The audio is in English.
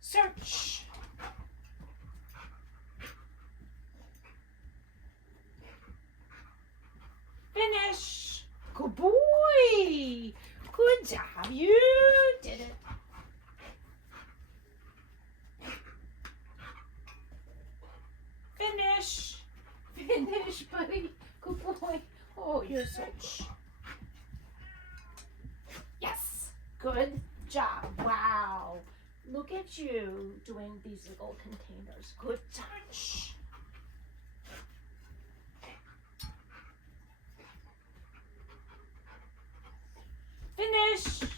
Search. Finish. Good boy. Good job. You did it. Finish. Finish, buddy. Good boy. Oh, you're so Yes. Good job. Wow. Look at you doing these little containers. Good touch. Finish.